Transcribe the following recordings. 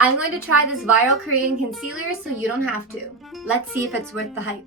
I'm going to try this viral Korean concealer so you don't have to. Let's see if it's worth the hype.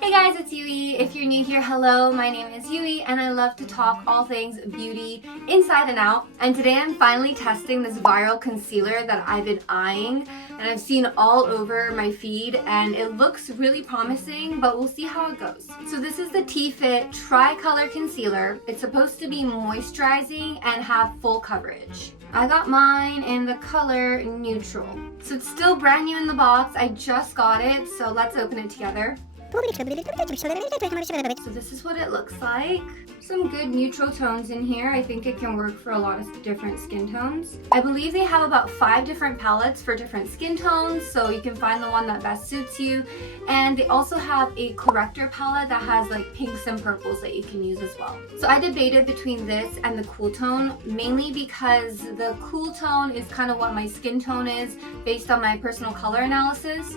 Hey guys, it's Yui. If you're new here, hello, my name is Yui and I love to talk all things beauty inside and out. And today I'm finally testing this viral concealer that I've been eyeing and I've seen all over my feed and it looks really promising, but we'll see how it goes. So this is the tfit Tri-Color Concealer. It's supposed to be moisturizing and have full coverage. I got mine in the color neutral. So it's still brand new in the box. I just got it, so let's open it together. So this is what it looks like. Some good neutral tones in here. I think it can work for a lot of different skin tones. I believe they have about 5 different palettes for different skin tones, so you can find the one that best suits you. And they also have a corrector palette that has like pinks and purples that you can use as well. So I debated between this and the cool tone, mainly because the cool tone is kind of what my skin tone is based on my personal color analysis.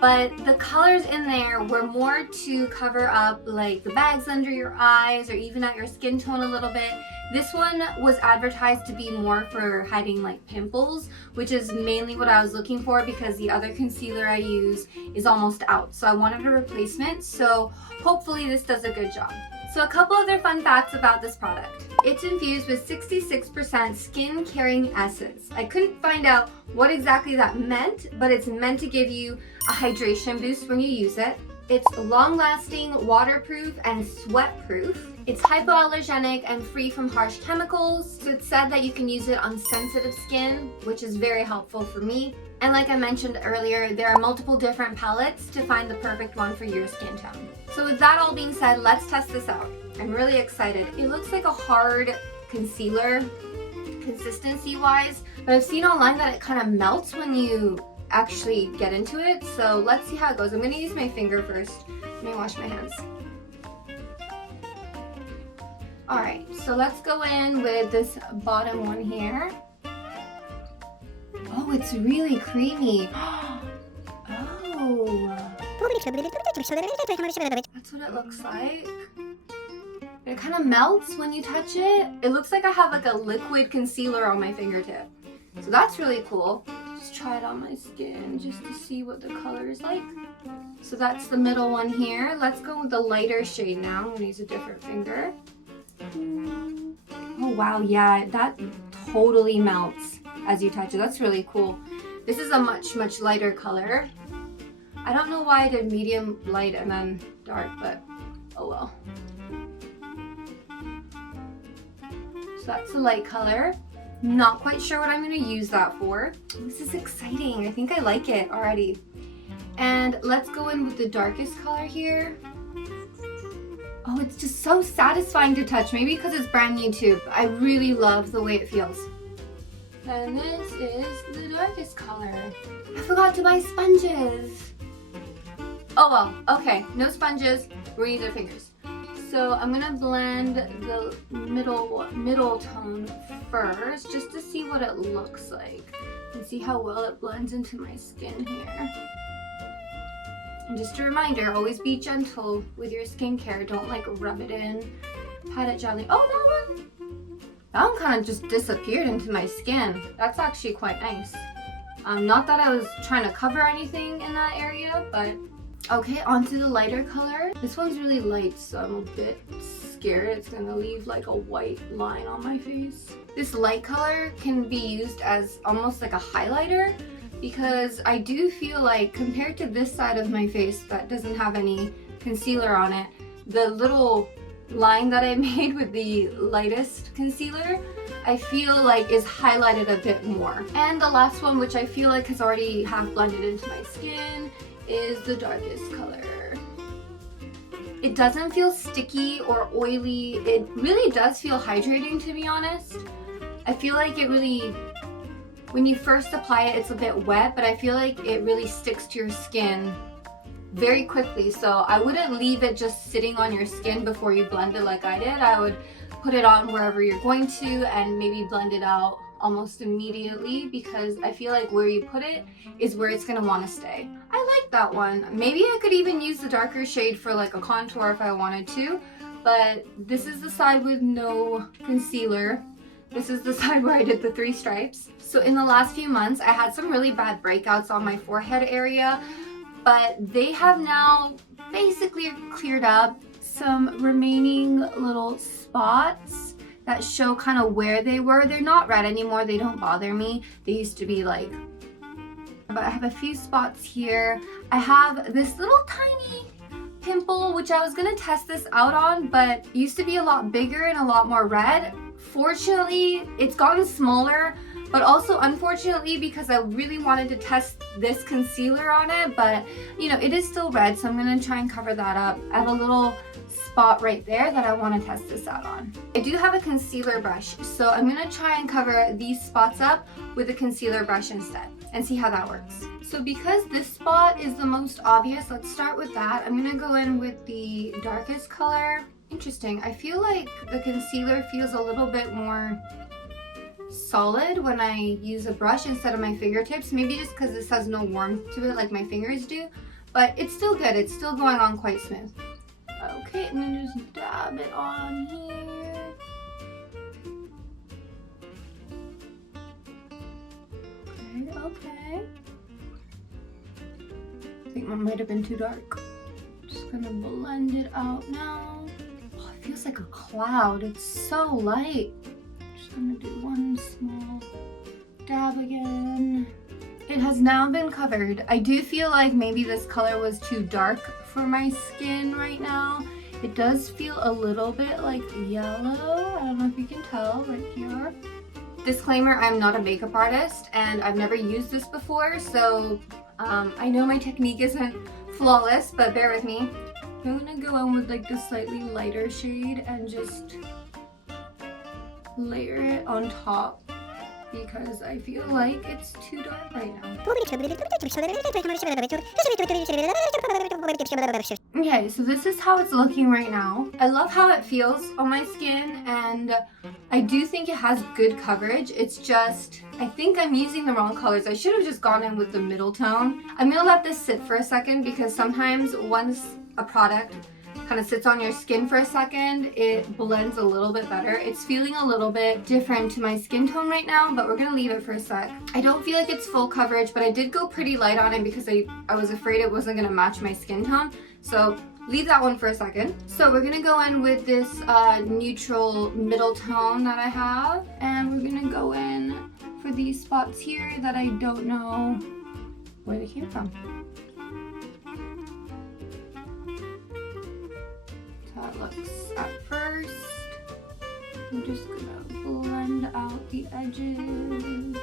But the colors in there were more to cover up like the bags under your eyes or even out your skin tone a little bit. This one was advertised to be more for hiding like pimples, which is mainly what I was looking for because the other concealer I use is almost out. So I wanted a replacement, so hopefully this does a good job. So a couple other fun facts about this product. It's infused with 66% skin caring essence. I couldn't find out what exactly that meant, but it's meant to give you a hydration boost when you use it. It's long-lasting, waterproof, and sweat-proof. It's hypoallergenic and free from harsh chemicals. So it's said that you can use it on sensitive skin, which is very helpful for me. And like I mentioned earlier, there are multiple different palettes to find the perfect one for your skin tone. So with that all being said, let's test this out. I'm really excited. It looks like a hard concealer consistency-wise, but I've seen online that it kind of melts when you actually get into it. So let's see how it goes. I'm going to use my finger first. Let me wash my hands. Alright, so let's go in with this bottom one here. Oh, it's really creamy. Oh. That's what it looks like. It kind of melts when you touch it. It looks like I have like a liquid concealer on my fingertip. So that's really cool. Just try it on my skin just to see what the color is like. So that's the middle one here. Let's go with the lighter shade now. I'm going to use a different finger. Oh wow, yeah, that totally melts as you touch it. That's really cool. This is a much lighter color. I don't know why I did medium, light, and then dark, but oh well. So that's the light color. Not quite sure what I'm going to use that for. This is exciting. I think I like it already. And let's go in with the darkest color here. Oh, it's just so satisfying to touch. Maybe because it's brand new too. I really love the way it feels. And this is the darkest color. I forgot to buy sponges. Oh well, okay, no sponges. We're using our fingers. So I'm gonna blend the middle tone first, just to see what it looks like and see how well it blends into my skin here. And just a reminder, always be gentle with your skincare. Don't like rub it in, pat it gently. Oh, that one kind of just disappeared into my skin. That's actually quite nice. Not that I was trying to cover anything in that area, but okay, onto the lighter color. This one's really light, so I'm a bit scared it's gonna leave like a white line on my face. This light color can be used as almost like a highlighter because I do feel like compared to this side of my face that doesn't have any concealer on it, the little line that I made with the lightest concealer, I feel like is highlighted a bit more. And the last one, which I feel like has already half blended into my skin, is the darkest color. It doesn't feel sticky or oily. It really does feel hydrating, to be honest. I feel like it really, when you first apply it, it's a bit wet, but I feel like it really sticks to your skin very quickly. So I wouldn't leave it just sitting on your skin before you blend it like I did. I would put it on wherever you're going to and maybe blend it out almost immediately because I feel like where you put it is where it's gonna want to stay. I like that one. Maybe I could even use the darker shade for like a contour if I wanted to, but this is the side with no concealer. This is the side where I did the 3 stripes. So in the last few months, I had some really bad breakouts on my forehead area, but they have now basically cleared up. Some remaining little spots that show kind of where they were. They're not red anymore. They don't bother me. They used to be like, but I have a few spots here. I have this little tiny pimple, which I was gonna test this out on, but it used to be a lot bigger and a lot more red. Fortunately, it's gotten smaller, but also unfortunately, because I really wanted to test this concealer on it, but you know, it is still red, so I'm gonna try and cover that up. I have a little spot right there that I want to test this out on. I do have a concealer brush, so I'm gonna try and cover these spots up with a concealer brush instead and see how that works. So because this spot is the most obvious, let's start with that. I'm gonna go in with the darkest color. Interesting, I feel like the concealer feels a little bit more solid when I use a brush instead of my fingertips. Maybe just because this has no warmth to it like my fingers do, but it's still good. It's still going on quite smooth. Okay, I'm gonna just dab it on here. Okay. I think mine might have been too dark. Just gonna blend it out now. Oh, it feels like a cloud. It's so light. Just gonna do one small dab again. It has now been covered. I do feel like maybe this color was too dark for my skin right now. It does feel a little bit like yellow. I don't know if you can tell right here. Disclaimer, I'm not a makeup artist and I've never used this before, so I know my technique isn't flawless, but bear with me. I'm gonna go in with like the slightly lighter shade and just layer it on top because I feel like it's too dark right now. Okay, so this is how it's looking right now. I love how it feels on my skin and I do think it has good coverage. It's just, I think I'm using the wrong colors. I should have just gone in with the middle tone. I'm gonna let this sit for a second because sometimes once a product kind of sits on your skin for a second, it blends a little bit better. It's feeling a little bit different to my skin tone right now, but we're gonna leave it for a sec. I don't feel like it's full coverage, but I did go pretty light on it because I was afraid it wasn't gonna match my skin tone. So leave that one for a second. So we're gonna go in with this neutral middle tone that I have, and we're gonna go in for these spots here that I don't know where they came from. That looks at first. I'm just gonna blend out the edges.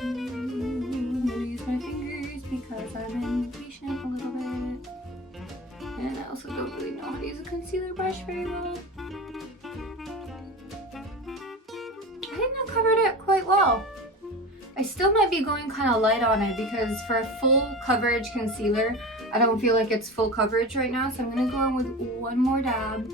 I'm gonna use my fingers because I'm impatient a little bit. And I also don't really know how to use a concealer brush very well. I think I covered it quite well. I still might be going kind of light on it because for a full coverage concealer, I don't feel like it's full coverage right now, so I'm gonna go in with one more dab.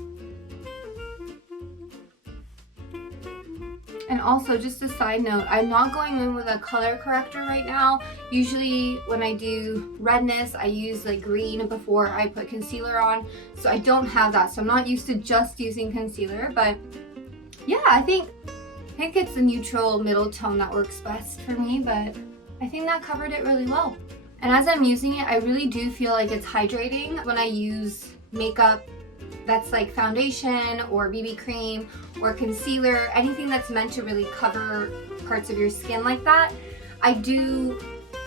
And also, just a side note, I'm not going in with a color corrector right now. Usually when I do redness, I use like green before I put concealer on, so I don't have that, so I'm not used to just using concealer, but yeah, I think it's a neutral middle tone that works best for me, but I think that covered it really well. And as I'm using it, I really do feel like it's hydrating. When I use makeup that's like foundation or BB cream or concealer, anything that's meant to really cover parts of your skin like that, I do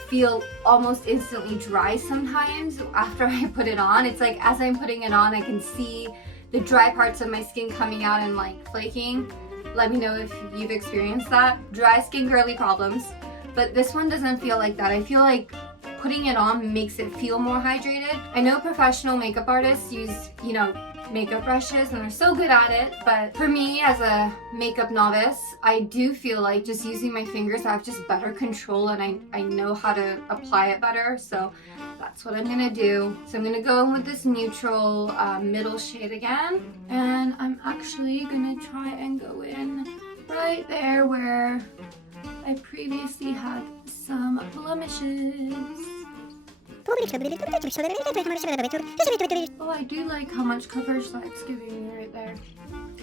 feel almost instantly dry sometimes after I put it on. It's like as I'm putting it on, I can see the dry parts of my skin coming out and like flaking. Let me know if you've experienced that. Dry skin, girly problems. But this one doesn't feel like that. I feel like putting it on makes it feel more hydrated. I know professional makeup artists use, you know, makeup brushes and they're so good at it, but for me as a makeup novice, I do feel like just using my fingers, I have just better control and I know how to apply it better, so that's what I'm gonna do. So I'm gonna go in with this neutral middle shade again, and I'm actually gonna try and go in right there where I previously had some blemishes. Oh, I do like how much coverage that's giving me right there.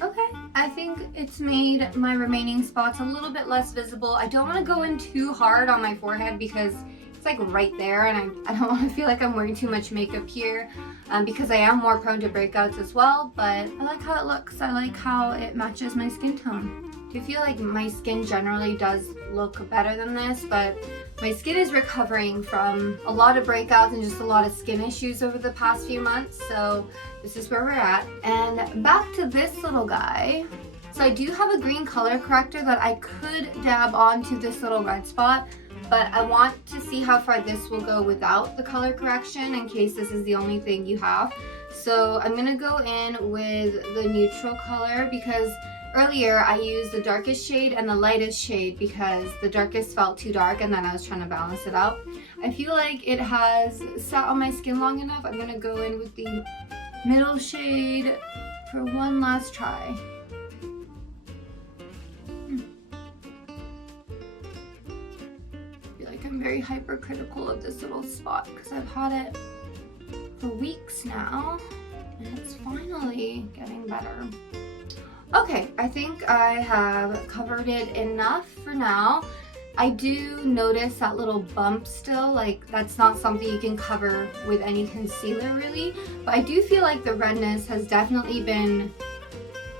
Okay, I think it's made my remaining spots a little bit less visible. I don't want to go in too hard on my forehead because it's like right there, and I don't want to feel like I'm wearing too much makeup here because I am more prone to breakouts as well, but I like how it looks. I like how it matches my skin tone. I do feel like my skin generally does look better than this, but my skin is recovering from a lot of breakouts and just a lot of skin issues over the past few months, so this is where we're at. And back to this little guy. So I do have a green color corrector that I could dab onto this little red spot, but I want to see how far this will go without the color correction in case this is the only thing you have. So I'm gonna go in with the neutral color because earlier I used the darkest shade and the lightest shade because the darkest felt too dark and then I was trying to balance it out. I feel like it has sat on my skin long enough. I'm gonna go in with the middle shade for one last try. I'm very hypercritical of this little spot because I've had it for weeks now and it's finally getting better. Okay, I think I have covered it enough for now. I do notice that little bump still, like that's not something you can cover with any concealer really, but I do feel like the redness has definitely been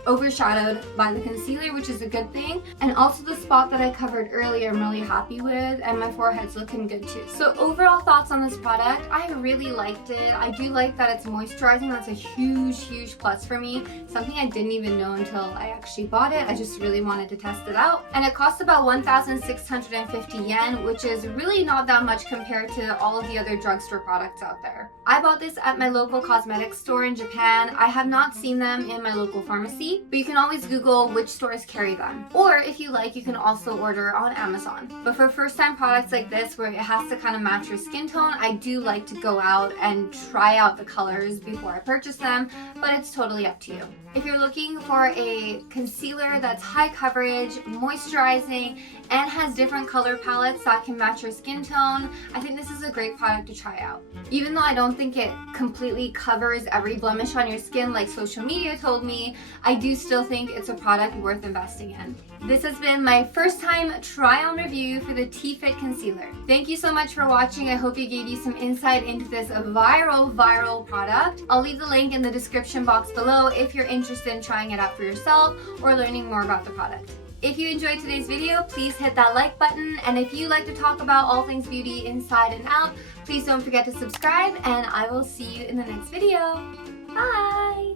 overshadowed by the concealer, which is a good thing. And also the spot that I covered earlier I'm really happy with, and my forehead's looking good too. So overall thoughts on this product, I really liked it. I do like that it's moisturizing. That's a huge plus for me, something I didn't even know until I actually bought it. I just really wanted to test it out, and it costs about 1,650 yen, which is really not that much compared to all of the other drugstore products out there. I bought this at my local cosmetics store in Japan. I have not seen them in my local pharmacy, but you can always Google which stores carry them. Or if you like, you can also order on Amazon. But for first time products like this where it has to kind of match your skin tone, I do like to go out and try out the colors before I purchase them, but it's totally up to you. If you're looking for a concealer that's high coverage, moisturizing, and has different color palettes that can match your skin tone, I think this is a great product to try out. Even though I don't think it completely covers every blemish on your skin like social media told me, I do still think it's a product worth investing in. This has been my first time try-on review for the tfit concealer. Thank you so much for watching. I hope it gave you some insight into this viral product. I'll leave the link in the description box below if you're interested in trying it out for yourself or learning more about the product. If you enjoyed today's video, please hit that like button, and if you like to talk about all things beauty inside and out, please don't forget to subscribe, and I will see you in the next video. Bye!